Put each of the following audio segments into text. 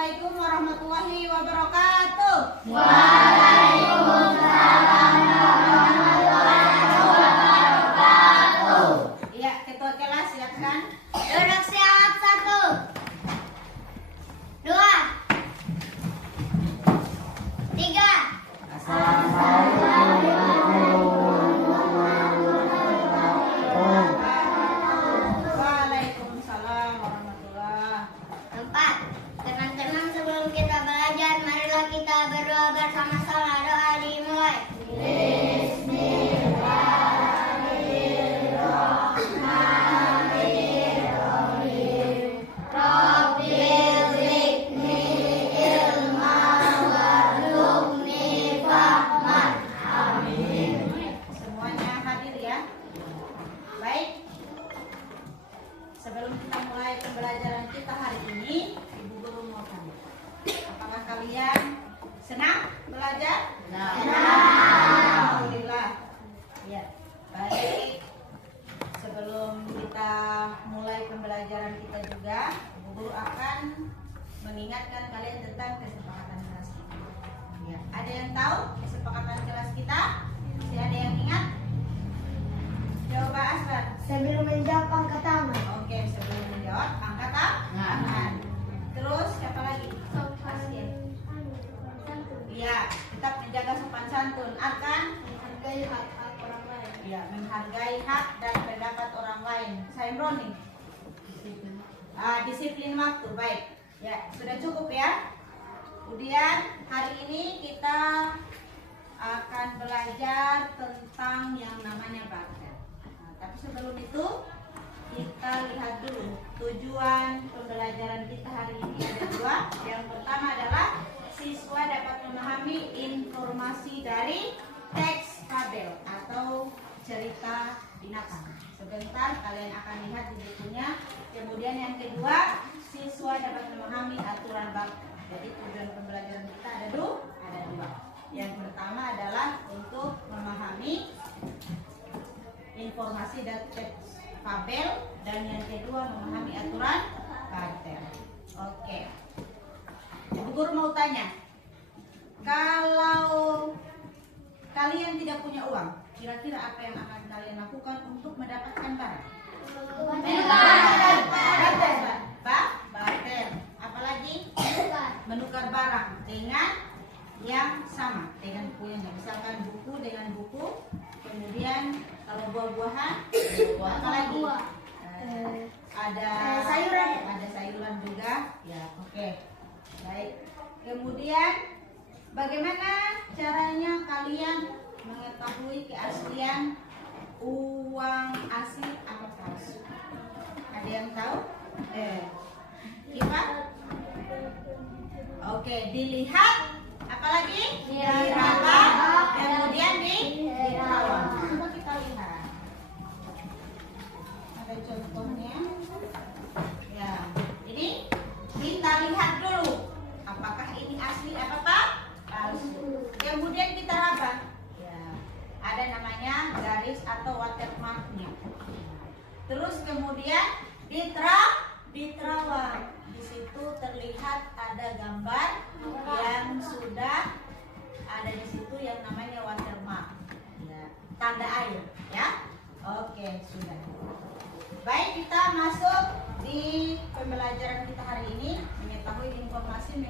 Assalamualaikum warahmatullahi wabarakatuh. Waalaikumsalam warahmatullahi wabarakatuh. Iya, ketua kelas silakan. Duduk siap 1, 2, 3. Waalaikumsalam warahmatullahi. 4. Teman-teman, sebelum kita belajar, marilah kita berdoa bersama-sama. Doa dimulai. Semuanya hadir ya. Baik. Sebelum kita mulai pembelajaran kita hari ini, Ibu Guru mau tanya. Apakah kalian senang belajar? Alhamdulillah. Ya. Baik. Sebelum kita mulai pembelajaran kita juga, Ibu Guru akan mengingatkan kalian tentang kesepakatan kelas kita. Ya. Ada yang tahu kesepakatan kelas kita? Masih ada yang ingat? Coba Aslan. Sebelum menjawab angkat tangan. Oke, sebelum menjawab angkat tangan. Terus siapa lagi? Askin. Iya, tetap menjaga sopan santun. Akan Menghargai hak-hak orang lain. ya menghargai hak dan pendapat orang lain. Saya Roni. Disiplin waktu, baik. Ya, sudah cukup ya. Kemudian hari ini kita akan belajar tentang yang namanya barter. Nah, tapi sebelum itu kita lihat dulu tujuan pembelajaran kita hari ini ada dua. Yang pertama adalah siswa dapat memahami informasi dari teks fabel atau cerita binatang. Sebentar kalian akan lihat di bukunya. Kemudian yang kedua, siswa dapat memahami aturan bab. Jadi tujuan pembelajaran kita ada dua. Yang pertama adalah untuk memahami informasi dari teks fabel, dan yang kedua memahami aturan barter. Oke. Ibu Guru mau tanya, kalau kalian tidak punya uang, kira-kira apa yang akan kalian lakukan untuk mendapatkan barang? Barter. Apalagi? Menukar barang dengan yang sama, dengan buku yang misalkan buku dengan buku. Kemudian kalau buah-buahan, apalagi? Ada sayuran. Ada sayuran juga. Ya, oke. Baik. Kemudian bagaimana caranya kalian mengetahui keaslian uang asli atau palsu? Ada yang tahu? Kipa? Oke, dilihat. Apalagi? Diraba. Kemudian dirawat. Coba kita lihat. Ada contohnya. Ya, ini kita lihat dulu. Apakah ini asli apa Pak? Palsu. Kemudian kita raba. Ya, ada namanya garis atau watermarknya. Terus kemudian diterawang. Di situ terlihat ada gambar yang sudah ada di situ yang namanya watermark. Ya, tanda air, ya. Oke, sudah. Baik, kita masuk di pembelajaran kita hari ini, mengetahui informasi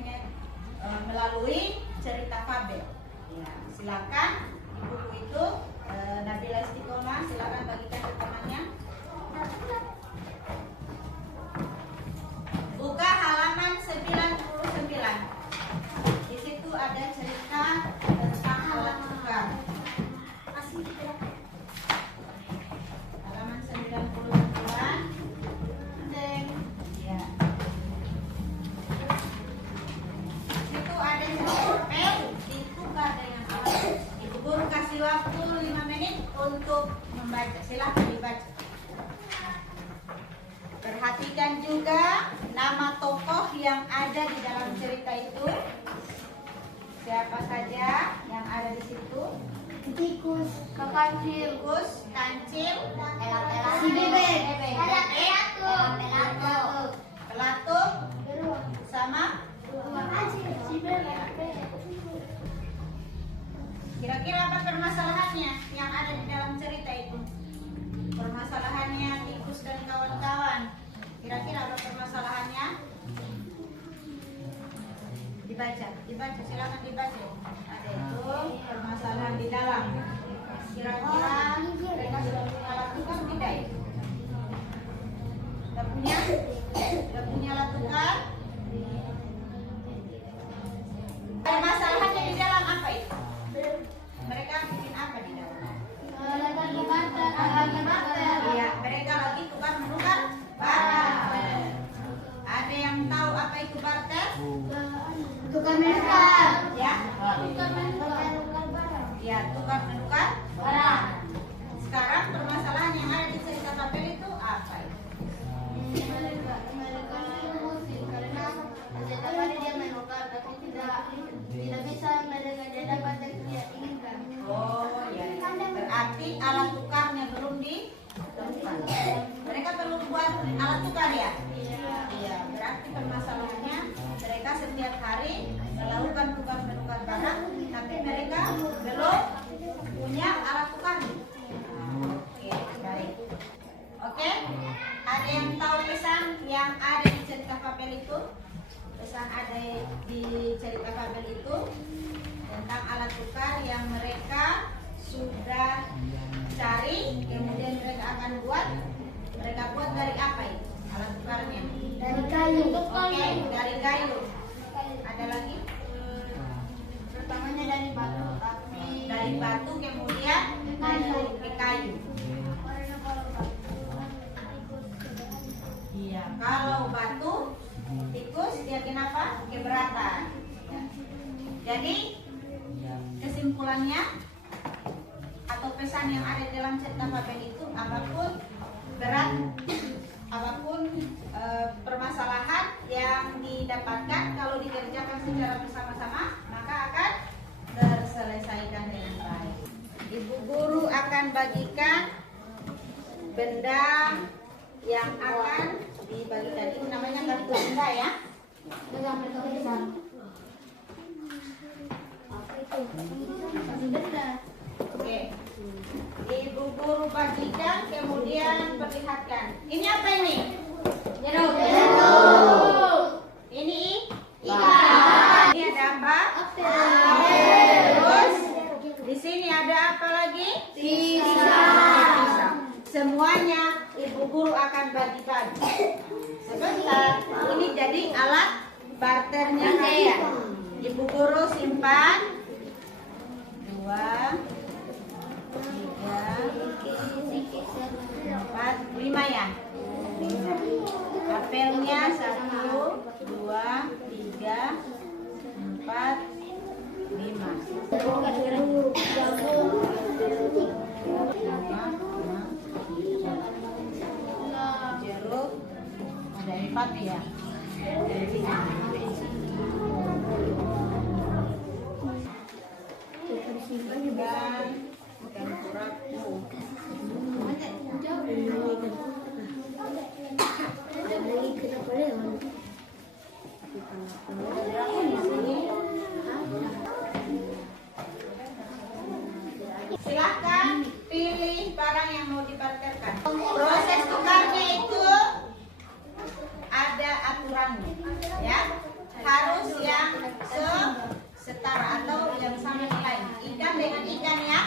melalui cerita fabel. Ya, silakan di buku itu Nabila Istiqomah, silakan bagikan ke temannya. Buka halaman 99. Di situ ada cerita tentang alat tukar. Halaman 99. Ya. Situ ada cerpen ditukar dengan alat. Ibu Guru kasih waktu 5 menit untuk membaca. Silakan dibaca. Perhatikan juga nama tokoh yang ada di dalam cerita itu. Siapa saja yang ada di situ? Tikus, kancil, Kancil, si bebek, Pelatuk, sama Kira-kira apa permasalahannya? Dibaca silakan dibaca. Ada itu permasalahan di dalam. Kira-kira mereka sudah punya alat tukar tidak? Sudah punya alat tukar? Permasalahannya di dalam apa itu? Mereka bikin apa di dalam? Iya, mereka lagi tukar menukar barang. Ada yang tahu apa itu barter? Tukar menukar. Ya, Tukar menukar barang. ya tukar menukar barang. Sekarang permasalahan yang ada di cerita papel itu apa? Tidak bisa mendapat yang dia inginkan. Oh ya, berarti alat tukarnya belum ditemukan. Mereka perlu buat alat tukar ya? Iya, berarti permasalahannya mereka setiap hari melakukan tukar menukar barang, tapi mereka belum punya alat tukar. Oke, baik. Oke, ada yang tahu pesan yang ada di cerita papel itu? Pesan ada di cerita papel itu tentang alat tukar yang mereka sudah cari, kemudian mereka akan buat. Mereka buat dari apa itu alat tukarnya? Dari kayu. Oke, dari kayu. Ada lagi? Pertamanya dari batu, tapi Dari batu kemudian ke kayu. Iya, kalau batu tikus dia kenapa? Keberatan. Ya. Jadi kesimpulannya atau pesan yang ada dalam cerita papel itu apapun berat, apapun permasalahan yang didapatkan kalau dikerjakan secara bersama-sama maka akan terselesaikan dengan baik. Ibu guru akan bagikan benda yang akan dibagikan. Itu namanya kartu benda ya. dengan bertulisan. Apa itu? Benda. Oke. Ibu guru bagikan kemudian perlihatkan. Ini apa ini? Jeruk. Ini ikan. Ini ada apa? Terus di sini ada apa lagi? Pisang. Semuanya ibu guru akan bagi-bagi. Sebentar, ini jadi alat barternya kalian. Ibu guru simpan 2, 3, 4, 5 ya. Apelnya 1, 2, 3, 4, 5. Jeruk ada 4 ya. Dan kurapu. Silakan pilih barang yang mau dibarterkan. Proses tukarnya itu ada aturannya, ya. Harus yang setara atau yang sama nilai. Ikan dengan ikan ya.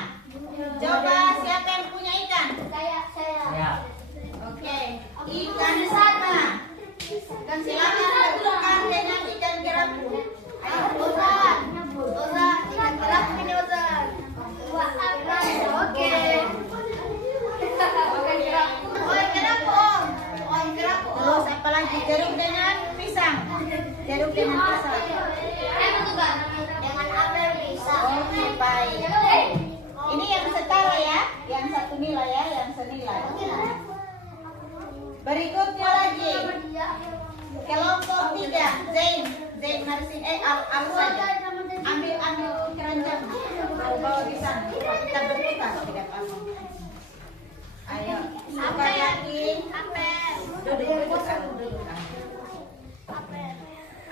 Coba siapa yang punya ikan? Saya. Oke, ikan sama. Dan silakan bertukar dengan ikan kerapu. Ayo. Ikan kerapu ini Ustaz. Oke. Terus apa lagi? Jeruk dengan pisang. Jeruk dengan pisang. Dengan apel bisa. Oke, baik. Ini yang setara ya, yang satu nilai ya, yang senilai. Berikutnya lagi. Kelompok 3, Zain harus al saja. Ambil keranjang. Bawa di sana. Kita bertukar tidak apa-apa. Ayo, tukar lagi. Duduk.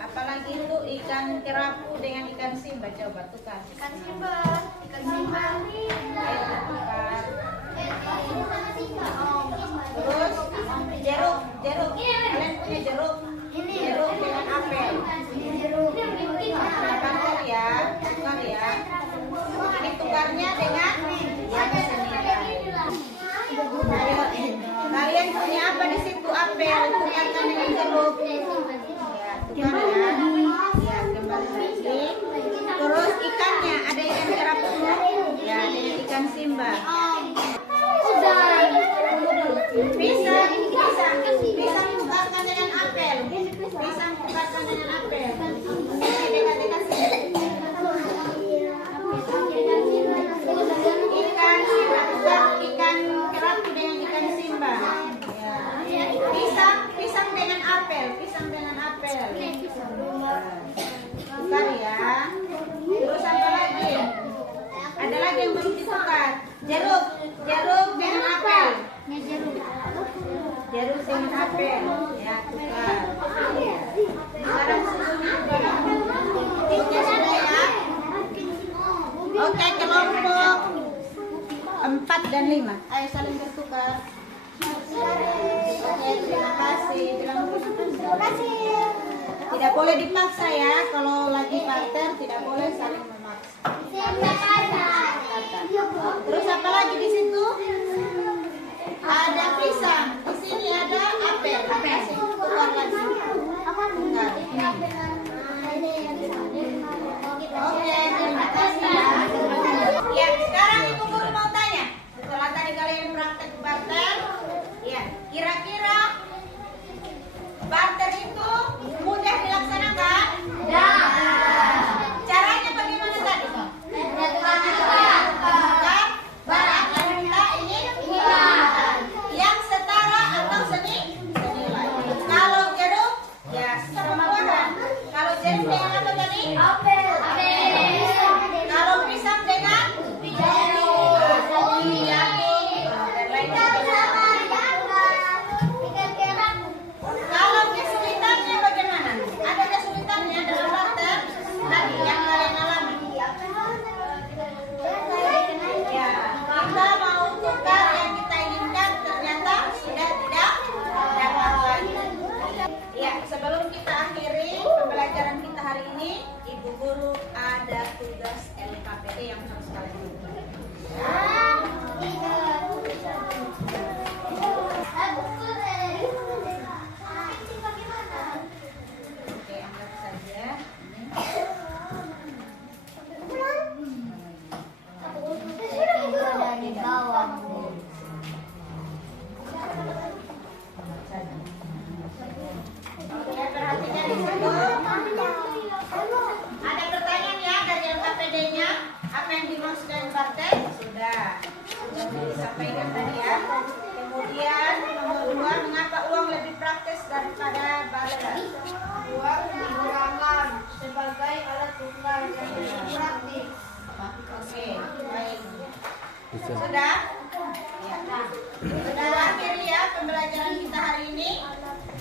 Apalagi itu ikan kerapu dengan ikan simba, coba tukar. Ikan simba. Ayo tukar. Terus jeruk. jeruk. Ya, tukar ya. Ya, kembali lagi. Terus ikannya, ada ikan kerapu. Ya, ada ikan simba. Pisang tukarkan dengan apel. Pisang tukarkan dengan apel. Ini dekat-dekat sini. Ikan simba, ikan kerapu dengan ikan simba. Ya. Pisang dengan apel. Pisang dengan apel. Tukar ya. Terus apa lagi? Ada lagi yang belum ditukar. Jeruk dengan apel. Jeruk dengan apel. Ya, tukar. Sekarang susunya titiknya sudah ya. Oke, kelompok 4 dan 5. Ayo saling bertukar. Oke, terima kasih. Terima kasih. Tidak boleh dipaksa ya. Kalau lagi parter tidak boleh saling memaksa. Terus apa lagi di situ? Ada pisang. Di sini ada apel. Kasih tukar lagi. Tukar. Oke, terima kasih ya. Ya, sekarang Ibu Guru mau tanya. Setelah tadi kalian praktek barter, ya, kira-kira barter itu mudah dilaksanakan? Ya. Caranya bagaimana tadi? Barang yang kita ingin yang setara atau senilai. Kalau jeruk, ya sama buah. Kalau jeruk dengan apa tadi? Apel. Kalau pisang dengan kalau kesulitannya bagaimana? Ada kesulitannya dalam barter tadi yang kalian alami? Ya, kita mau tukar yang kita inginkan ternyata sudah tidak dapat lagi. Ya, sebelum kita akhiri pembelajaran kita hari ini, Ibu Guru ada tugas LKPD yang harus kalian lakukan. Oke, anggap saja ini. Oke, perhatikan di situ. Ada pertanyaan ya dari LKPD-nya. Apa yang dimaksud dengan barter? Sudah disampaikan tadi ya. Kemudian nomor 2, mengapa uang lebih praktis daripada barter? Uang digunakan sebagai alat tukar yang lebih praktis. Oke, baik. Sudah? Ya. Sudah akhir ya pembelajaran kita hari ini.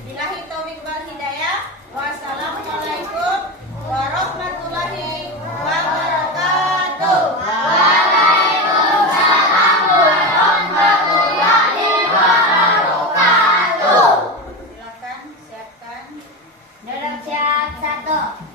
Billahi taufiq wal hidayah. Wassalamualaikum warahmatullahi wabarakatuh. Waalaikumsalam warahmatullahi wabarakatuh. Silakan siapkan. Dalam siap 1.